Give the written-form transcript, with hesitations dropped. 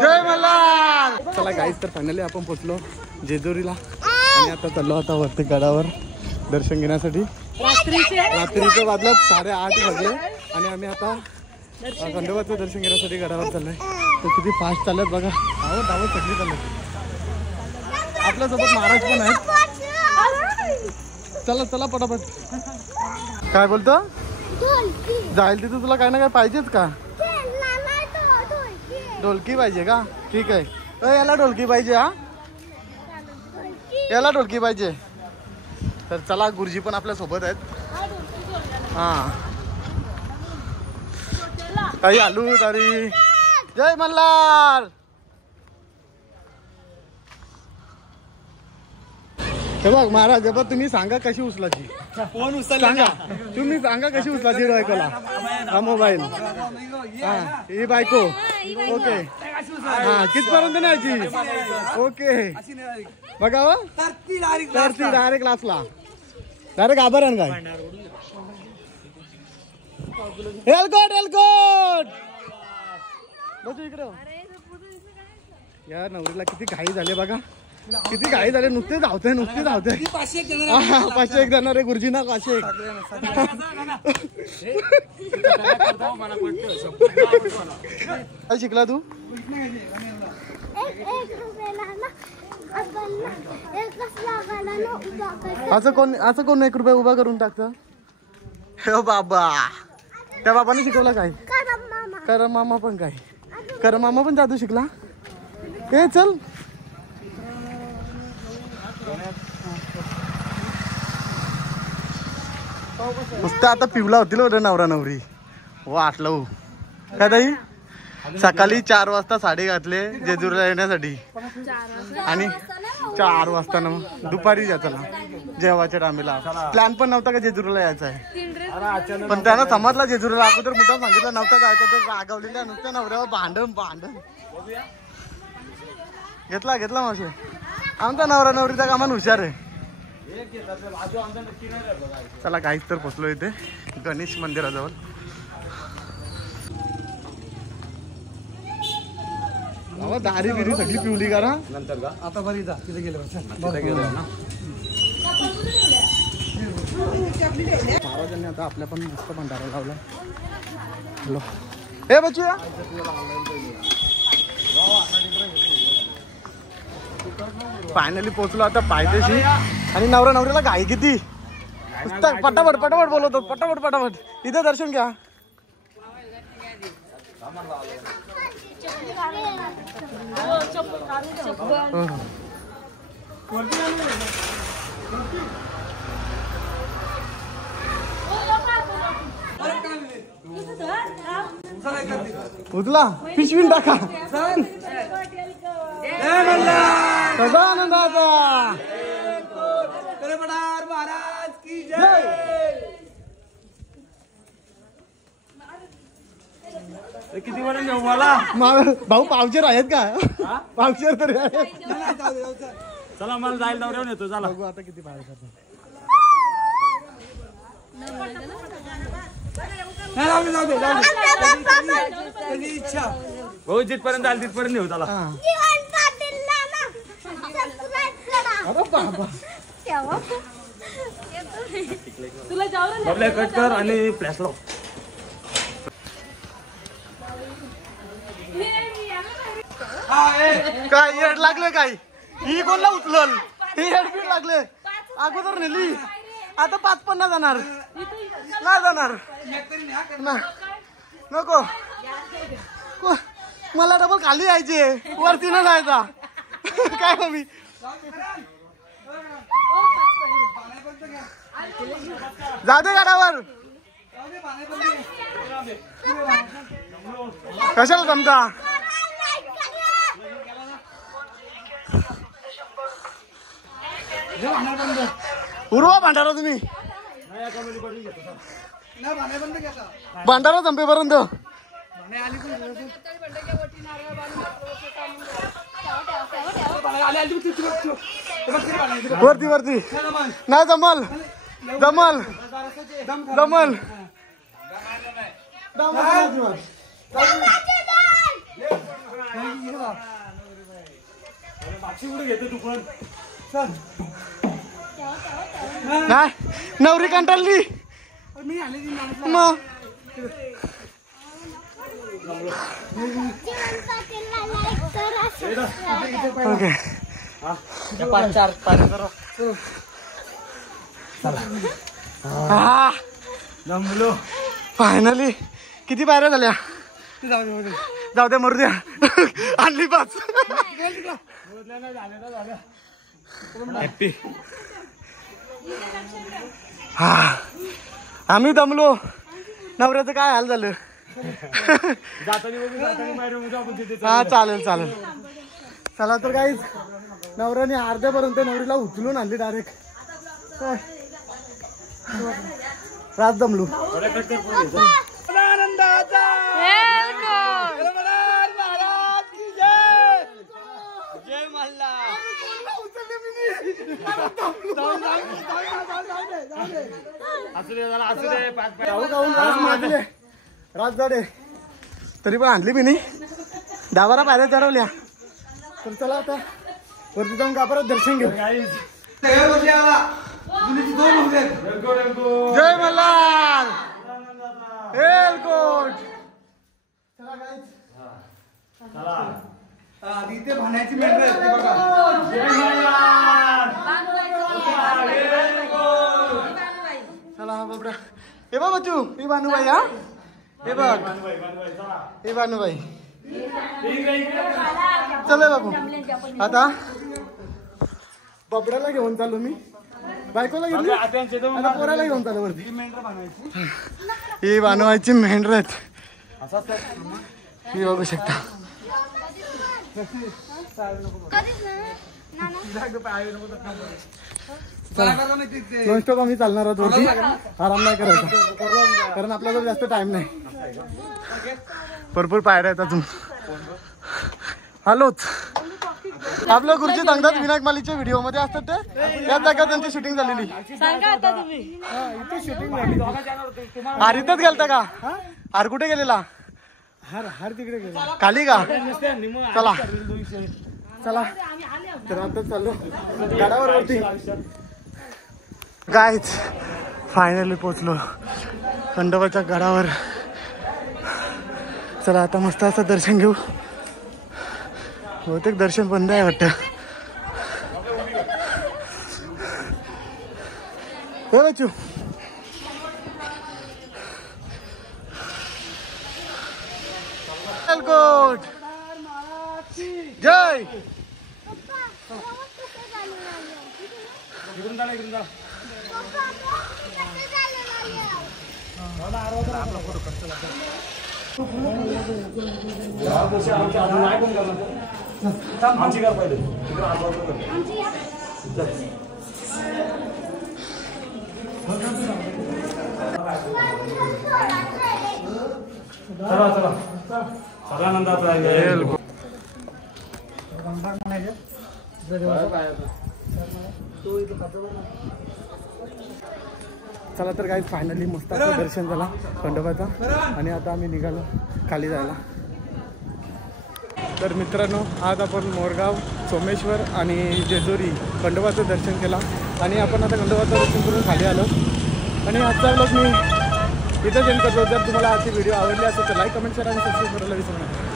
जय मल्हार. चला गाईस, तर फायनली आपण पोहोचलो जेजुरीला आणि आता चाललो आता वरती गडावर दर्शन घेण्यासाठी. रात्रीचे वाजलं 8:30 वाजले आणि आम्ही आता खंडोबाचं दर्शन घेण्यासाठी गडावर चाललोय. तो किती फास्ट चालत बघा. धावत सगळी चालत. आपल्यासोबत महाराज पण आहेत. चला चला पटापट. काय बोलतो? जाईल तिथं तुला काय ना काय पाहिजेच का? ढोलकी पाहिजे का? ठीक आहे. याला ढोलकी पाहिजे. हा, याला ढोलकी पाहिजे. तर चला, गुरुजी पण आपल्या सोबत आहेत. हा, काही आलू तरी. जय मल्हार. हे बघ महाराज, बघ तुम्ही सांगा कशी उचलायची. फोन उचलला तुम्ही, सांगा कशी उचलायची बायकोला. हा मोबाईल. हा, ही बायको. ओके. हा, कितपर्यंत न्यायची? ओके. बघा हो, तर ती डायरेक्ट लाचला. डायरेक्ट आभारण काय. एलकोट एलकोट. बघू इकडे. यार नवरीला किती घाई झाले बघा. किती घाई झाले. नुसते धावते नुसते धावते. 501 जाणार आहे गुरुजी ना. 501. काय शिकला तू? असं कोण 1 रुपया उभा करून टाकतं? हे बाबा, त्या बाबाने शिकवला काय? करम मामा पण काय? करम मामा पण जादू शिकला. हे चल. नुसतं आता पिवला होतील होते नवरा नवरी. वाटलं काय ताई. सकाळी 4 वाजता साडी घातले जेजुरीला येण्यासाठी आणि 4 वाजता ना दुपारी जायचं ना जेवायच्या टायमाला. प्लॅन पण नव्हता का जेजुरीला यायचा आहे, पण त्यांना समजला जेजुरीला. अगोदर मुद्दाम सांगितलं नव्हता जायचं तर रागवलेल्या नुसत्या नवऱ्यावर भांडण. घेतला मावशी. आमचा नवरा नवरीचा कामान हुशार आहे. चला काहीच तर पोचलो इथे गणेश मंदिराजवळ. दारी बिरी सगळी पिवली करा नंतर का. आता बरी जा तिथे गेलो ना. महाराजांनी आता आपल्या पण मस्त भंडारा लावला. हॅलो हे बच्चू. फायनली पोहोचलो आता पायथ्याशी. आणि नवरा नवरीला घाई किती. पटापट पटापट बोलवतो. पटापट इथे दर्शन घ्या. उचला पिशवीन टाका. सदा आनंदाचा. महाराज की जय. किती वेळा नेऊ मला भाऊ. पावचेर आहेत का? पावचेर तरी आहेत. चला मला जायला दौऱ्यावर येतो. चला बघू आता किती बाहेर करतो. भाऊ जिथपर्यंत आले तिथपर्यंत नेऊ. चला. तुला कट कर आणि फ्लॅश लाव. काय हेड लागले काय? ही कोणला उचलल? ही हेडबीड लागले. अगोदर नेली आता 5-50 जाणार. नाही जाणार नको. मला डबल खाली यायचे वरती न जायचा. काय कमी जाते गाडावर. कशाला जमता? उरवा भांडारा तुम्ही. भांडारा संपेपर्यंत. वरती वरती नाही जमल. जमल जमल. नाही नवरी कंटाळली मग. ओके फायनली किती पायऱ्या झाल्या. जाऊ द्या मरू द्या. आणली 5. हॅपी. हा आम्ही दमलो. नवऱ्याचं काय हाल झालं. हा चालेल चालेल. चला तर काहीच नवऱ्याने अर्ध्यापर्यंत नवरीला उचलून आणली डायरेक्ट. रात दमलो. रात जाडे तरी पण आणली मी नाही. 10-12 पायऱ्या चढवल्या. तर चला आता वरती जाऊन कापरात दर्शन घेऊ. जय मल्हार. एलकोट. इथे भाण्याची मेंढर असते बघा. चला हा बाबरा. हे बघ बच्चू. ही भानुबाई. हा हे बघ हे भानुबाई. चला बाबू आता बबड्याला घेऊन चालू मी. बायकोला घेतली आता पोराला घेऊन चालू वरती. ही भानुबाईची मेंढर आहेत. ही बघू शकता. नॉनस्टॉप आम्ही चालणार आहोत वरती. आराम नाही करायचा कारण आपल्याला जास्त टाइम नाही. भरपूर पायऱ्या आहेत अजून. हॅलोच आपल्या गुरुजी सांगतात विनायक मालीच्या व्हिडिओ मध्ये असतात ते. याच जागेवर त्यांची शूटिंग झालेली. हार इथंच गेलता का. हार कुठे गेलेला. हार तिकडे गेला खाली का. चला चला तर आता चाललो गडावर वरती. गाईच फायनली पोचलो खंडोबाच्या गडावर. चला आता मस्त असं दर्शन घेऊ. बहुतेक दर्शन बंद आहे वाटतं. हो बच्चू. एलकोट जय. आमची घर पाहिजे. चला चला सगळा नंदाचा चला तर काही फायनली मस्त असं दर्शन झाला खंडोबाचा. आणि आता आम्ही निघालो खाली जायला. तर मित्रांनो आज आपण मोरगाव सोमेश्वर आणि जेजुरी खंडोबाचं दर्शन केला. आणि आपण आता खंडोबाचं दर्शन करून खाली आलो. आणि आजचा व्लॉग मी इथं एंड करतो. जर तुम्हाला आजची व्हिडिओ आवडली असेल तर लाईक कमेंट शेअर आणि सबस्क्राईब करायला विसरू नका.